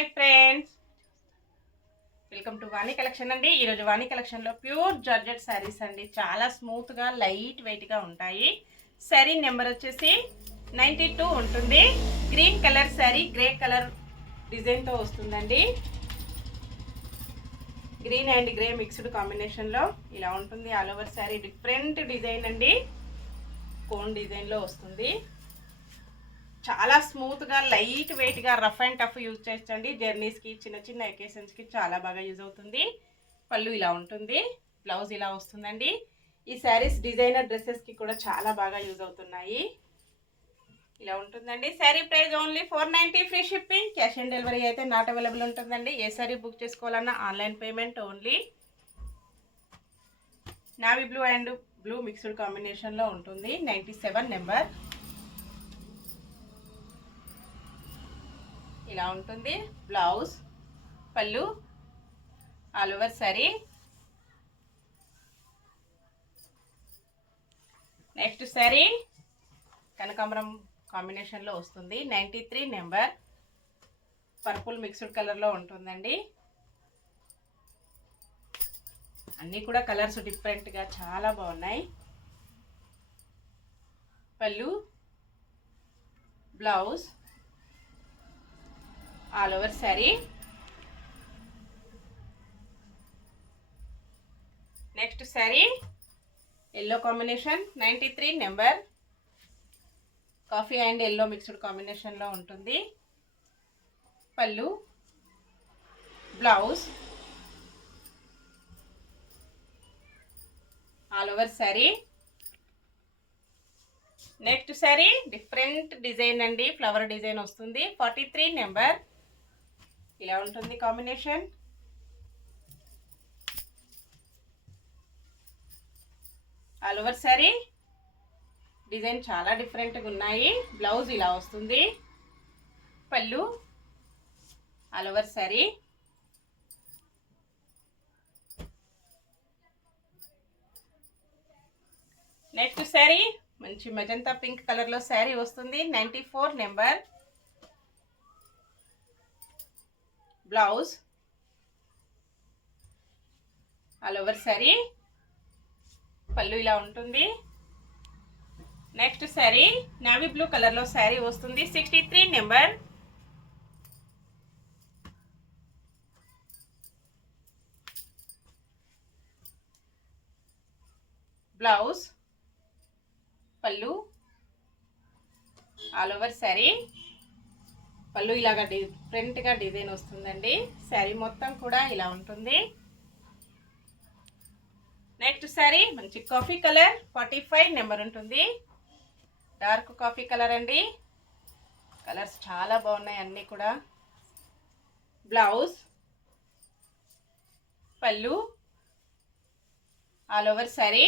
Hi friends, welcome to వాణి కలెక్షన్ అండి. ఈరోజు వాణి కలెక్షన్లో ప్యూర్ జార్జెట్ శారీస్ అండి. చాలా స్మూత్గా లైట్ వెయిట్గా ఉంటాయి. శారీ నెంబర్ వచ్చేసి 92 ఉంటుంది. Green colour sari, grey colour డిజైన్తో వస్తుందండి. గ్రీన్ అండ్ గ్రే మిక్స్డ్ కాంబినేషన్లో ఇలా ఉంటుంది. All over sari different design అండి. కోన్ డిజైన్లో వస్తుంది. చాలా స్మూత్గా లైట్ వెయిట్గా రఫ్ అండ్ టఫ్ యూజ్ చేయండి. జర్నీస్కి, చిన్న చిన్న ఎకేషన్స్కి చాలా బాగా యూజ్ అవుతుంది. పళ్ళు ఇలా ఉంటుంది, బ్లౌజ్ ఇలా వస్తుందండి. ఈ శారీస్ డిజైనర్ డ్రెస్సెస్కి కూడా చాలా బాగా యూజ్ అవుతున్నాయి. ఇలా ఉంటుందండి. Sari price only 490, free shipping. Cash on delivery అయితే నాట్ అవైలబుల్ ఉంటుందండి. ఏ శారీ బుక్ చేసుకోవాలన్నా online payment only. Navy blue and blue mixed కాంబినేషన్లో ఉంటుంది. 97 నెంబర్. ఇలా ఉంటుంది. బ్లౌజ్, pallu, all over sari. Next sari కనకాంబరం కాంబినేషన్లో వస్తుంది. 93 నెంబర్. పర్పుల్ మిక్స్డ్ కలర్లో ఉంటుందండి. అన్నీ కూడా కలర్స్ డిఫరెంట్గా చాలా బాగున్నాయి. పళ్ళు, blouse, all over sari. Next sari yellow combination, 93 number. Coffee and yellow mixed కాంబినేషన్లో ఉంటుంది. పళ్ళు, blouse, all over sari. Next sari different design అండి. ఫ్లవర్ డిజైన్ వస్తుంది. 43 నెంబర్. ఇలా ఉంటుంది కాంబినేషన్. ఆల్ ఓవర్ శారీ డిజైన్ చాలా డిఫరెంట్గా ఉన్నాయి. బ్లౌజ్ ఇలా వస్తుంది. పళ్ళు, all over sari. Next sari మంచి మెజంతా పింక్ కలర్లో శారీ వస్తుంది. 94 number. Blouse, all over sari. పళ్ళు ఇలా ఉంటుంది. నెక్స్ట్ శారీ నావీ బ్లూ కలర్లో శారీ వస్తుంది. 63 number. Blouse, pallu, all over sari. పళ్ళు ఇలాగా డిఫరెంట్గా డిజైన్ వస్తుందండి. శారీ మొత్తం కూడా ఇలా ఉంటుంది. నెక్స్ట్ శారీ మంచి కాఫీ కలర్, 45 నెంబర్ ఉంటుంది. డార్క్ కాఫీ కలర్ అండి. కలర్స్ చాలా బాగున్నాయి అన్నీ కూడా. Blouse, pallu, all over sari.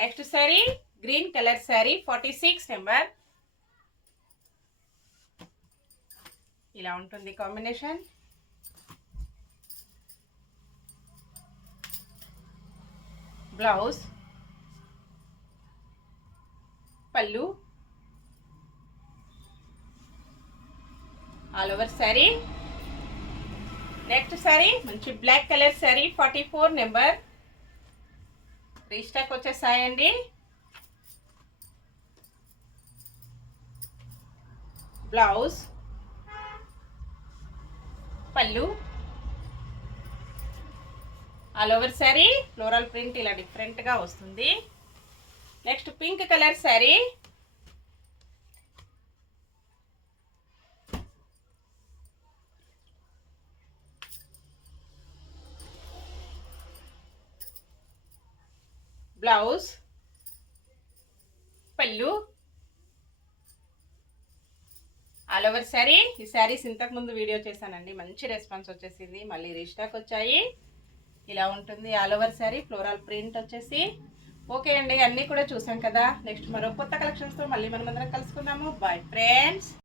Next sari green colour sari, 46 number. ఇలా ఉంటుంది combination. Blouse, pallu, all over sari. Next sari మంచి black colour sari, 44 number. Restock వచ్చేసాయండి. Blouse, pallu, all over sari. Floral print ఇలా డిఫరెంట్గా వస్తుంది. Next pink colour sari. Blouse, pallu, all over sari. ఈ శారీస్ ఇంతకుముందు వీడియో చేశానండి, మంచి రెస్పాన్స్ వచ్చేసింది. మళ్ళీ రీస్టాక్ వచ్చాయి. ఇలా ఉంటుంది all over sari. Floral print వచ్చేసి ఓకే అండి. అన్నీ కూడా చూసాం కదా. నెక్స్ట్ మరో కొత్త కలెక్షన్స్తో మళ్ళీ మనం అందరం కలుసుకుందాము. Bye friends.